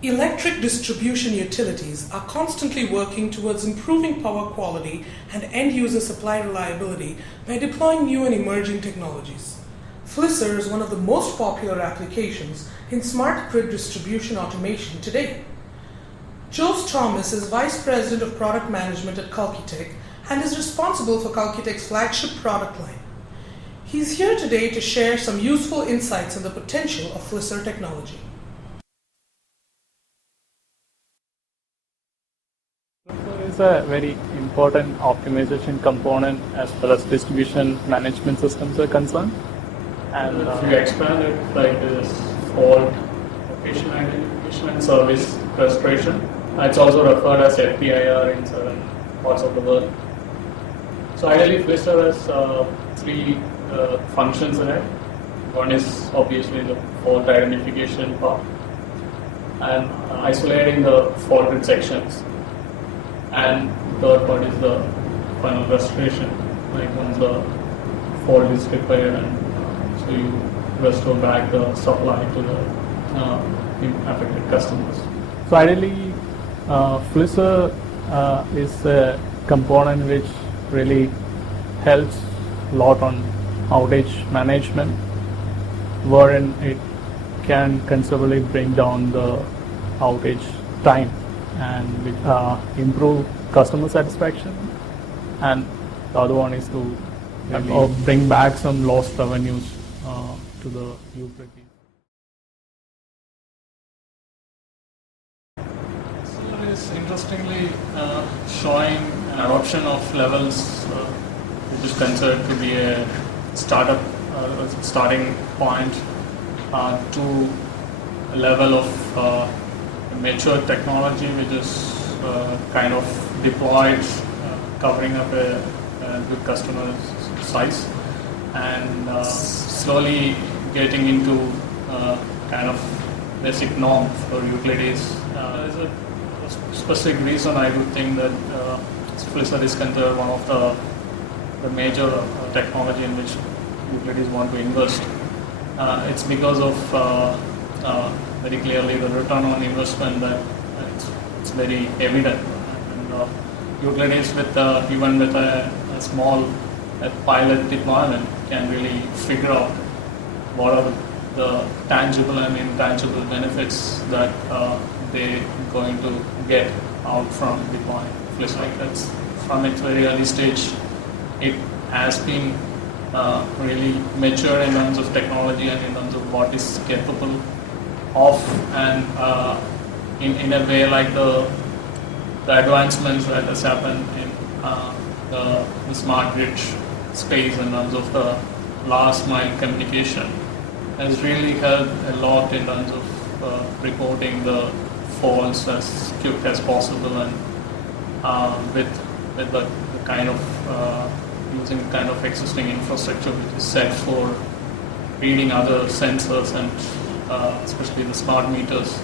Electric distribution utilities are constantly working towards improving power quality and end-user supply reliability by deploying new and emerging technologies. Flisser is one of the most popular applications in smart grid distribution automation today. Jose Thomas is Vice President of Product Management at Kalkitech and is responsible for Kalkitech's flagship product line. He's here today to share some useful insights on the potential of Flisser technology. Flisser is a very important optimization component as far as distribution management systems are concerned. And if you expand it like this, fault, location identification and service restoration. It's also referred as FPIR in certain parts of the world. So ideally, Flisser has three functions in it. One is obviously the fault identification part and isolating the faulted sections. And third part is the final restoration, like once the fault is repaired and so you restore back the supply to the affected customers. So ideally, Flisser is a component which really helps a lot on outage management, wherein it can considerably bring down the outage time and improve customer satisfaction. And the other one is to bring back some lost revenues to the utility. Flisser is interestingly showing an adoption of levels which is considered to be a starting point to a level of mature technology which is kind of deployed, covering up a good customer size and slowly getting into kind of basic norm for utilities. There's a specific reason I would think that Flisser is considered one of the major technology in which utilities want to invest. It's because of very clearly the return on investment that it's very evident. And utilities with even with a small pilot deployment can really figure out what are the tangible and intangible benefits that they're going to get out from deploying Flisser. That's from its very early stage. It has been really mature in terms of technology and in terms of what is capable of, and in a way like the advancements that has happened in the smart grid space in terms of the last mile communication has really helped a lot in terms of reporting the faults as quick as possible and with the kind of using kind of existing infrastructure which is set for reading other sensors and especially the smart meters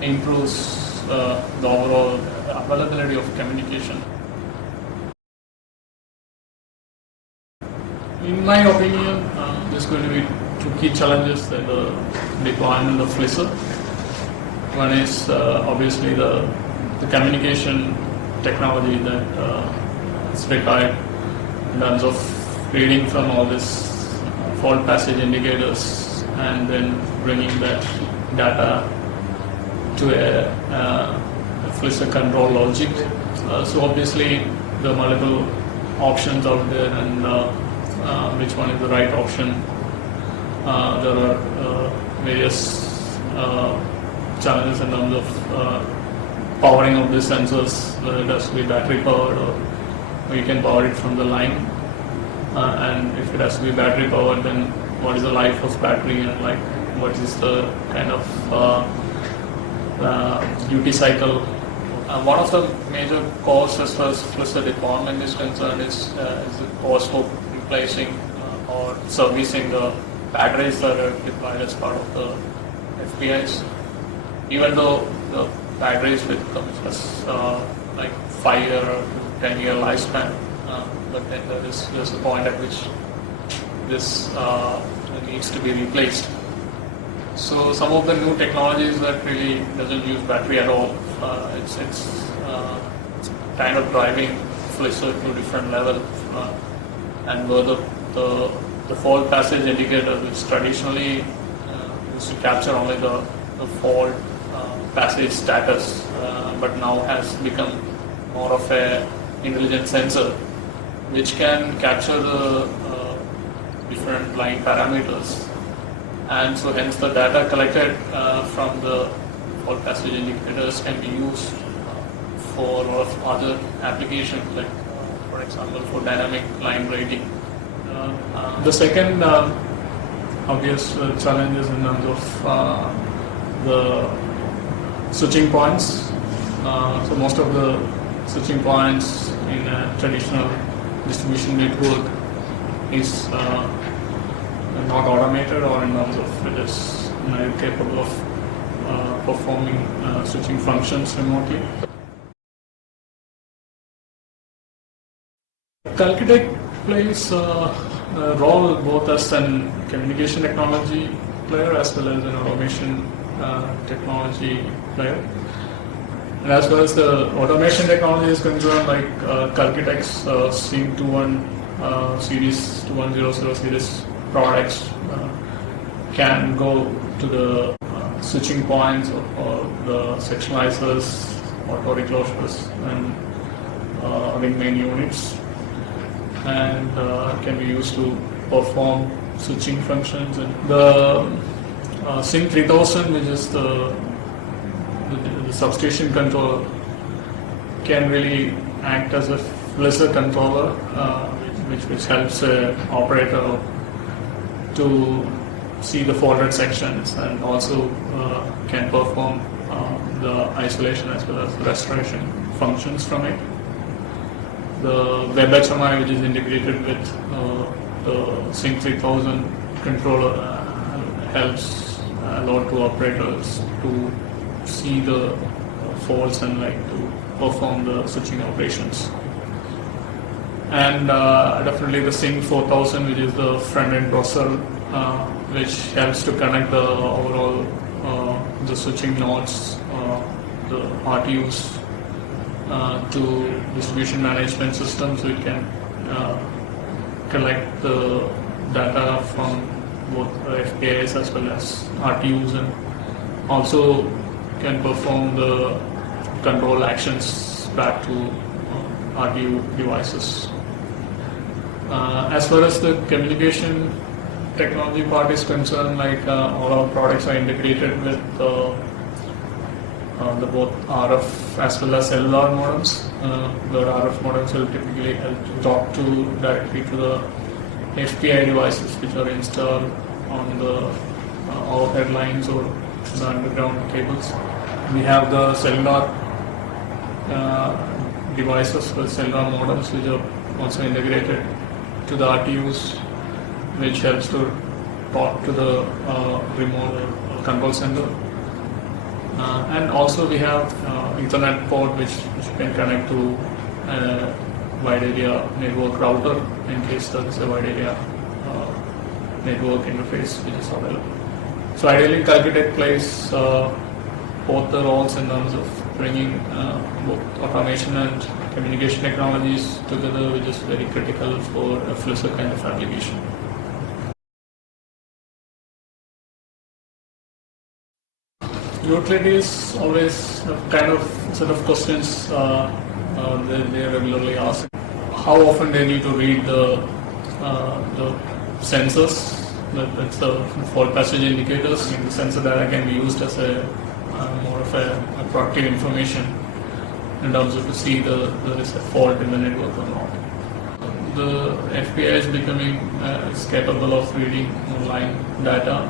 improves the overall availability of communication. In my opinion, there's going to be two key challenges in the deployment of Flisser. One is obviously the communication technology that is required in terms of reading from all this fault passage indicators and then bringing that data to a Flisser control logic. So obviously there are multiple options out there and which one is the right option. There are various challenges in terms of powering of the sensors, whether it has to be battery powered or you can power it from the line. And if it has to be battery powered, then what is the life of battery and like what is the kind of duty cycle. One of the major costs as far as Flisser deployment is concerned is the cost of replacing or servicing the batteries that are deployed as part of the FPIs. Even though the batteries with comes like 5-year or 10-year lifespan, but then there's a point at which this needs to be replaced. So some of the new technologies that really doesn't use battery at all. It's kind of driving Flisser to a different level, and where the fault passage indicator, which traditionally used to capture only the fault passage status, but now has become more of a intelligent sensor, which can capture the different line parameters, and so hence the data collected from the fault passage indicators can be used for a lot of other applications, like for example for dynamic line rating. The second obvious challenge is in terms of the switching points. So most of the switching points in a traditional distribution network is not automated, or in terms of it is not capable of performing switching functions remotely. Kalkitech plays a role both as an communication technology player as well as an automation technology player. And as far as the automation technology is concerned, like Kalkitech's Sync 21 series, 2100 series products can go to the switching points or the sectionalizers, auto reclosures, and ring main units, and can be used to perform switching functions. And the Sync 3000, which is the substation controller, can really act as a Flisser controller, which helps an operator to see the faulted sections, and also can perform the isolation as well as restoration functions from it. The Web HMI, which is integrated with the Sync 3000 controller, helps a lot to operators to see the faults and like to perform the switching operations. And definitely the Sync 4000, which is the front-end processor, which helps to connect the overall the switching nodes, the RTUs, to distribution management systems, so it can collect the data from both FPIs as well as RTUs, and also can perform the control actions back to RTU devices. As far as the communication technology part is concerned, like all our products are integrated with the both RF as well as cellular modems. The RF modems will typically help to talk directly to the FPI devices which are installed on the overhead lines or the underground cables. We have the cellular devices with cellular modems which are also integrated to the RTUs, which helps to talk to the remote control center. And also we have Ethernet port which can connect to a wide area network router in case there is a wide area network interface which is available. So ideally Kalkitech plays both the roles in terms of bringing both automation and communication technologies together, which is very critical for a Flisser kind of application. Utilities always kind of set of questions they regularly ask. How often they need to read the sensors, that's the fault passage indicators. The sensor data can be used as a more of a proactive information in terms of to see there is a fault in the network or not. The FPI is becoming is capable of reading line data.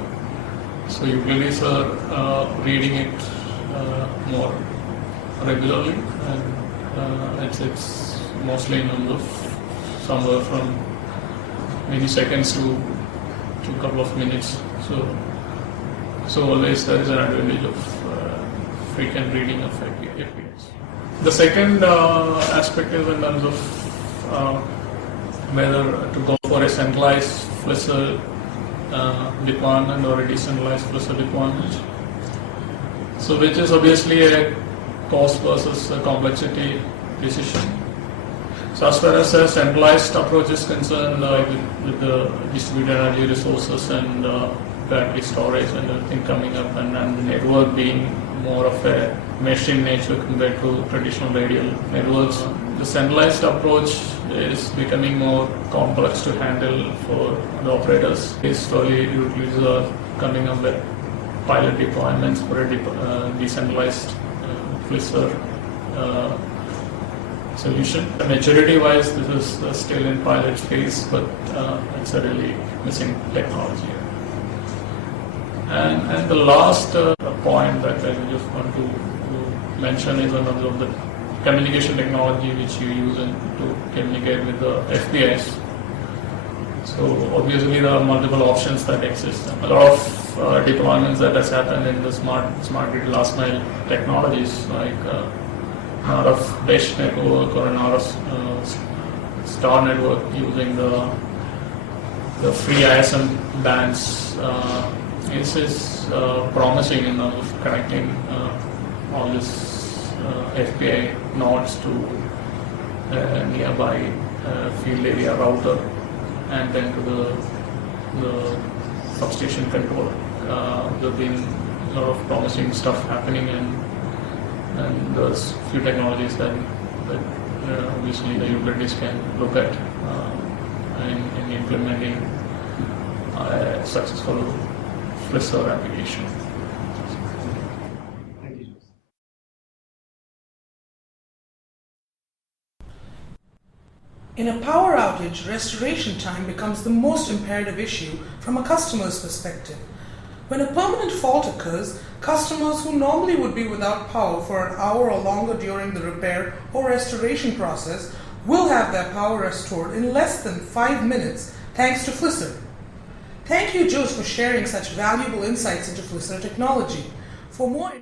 So utilities are reading it more regularly, and it's mostly in terms of somewhere from milliseconds to a couple of minutes. So always there is an advantage of frequent reading of FPIs. The second aspect is in terms of whether to go for a centralized Flisser deployment or a decentralized Flisser deployment. So which is obviously a cost versus a complexity decision. So as far as a centralized approach is concerned, with the distributed energy resources and battery storage and everything coming up, and the network being more of a mesh in nature compared to traditional radial networks, the centralized approach is becoming more complex to handle for the operators. Slowly, utilities are coming up with pilot deployments for a decentralized Flisser solution. Maturity-wise, this is still in pilot phase, but it's a really missing technology. And the last point that I just want to mention is another of the communication technology which you use to communicate with the FPIs. So obviously there are multiple options that exist. A lot of deployments that has happened in the smart grid last mile technologies, like an RF mesh network or an RF star network using the free ISM bands. Is promising in terms of connecting all this FPI nodes to nearby field area router and then to the substation controller. There have been a lot of promising stuff happening, and there's few technologies that obviously the utilities can look at in implementing a successful Flisser application. In a power outage, restoration time becomes the most imperative issue from a customer's perspective. When a permanent fault occurs, customers who normally would be without power for an hour or longer during the repair or restoration process will have their power restored in less than 5 minutes thanks to Flisser. Thank you, Jules, for sharing such valuable insights into Flisser technology. For more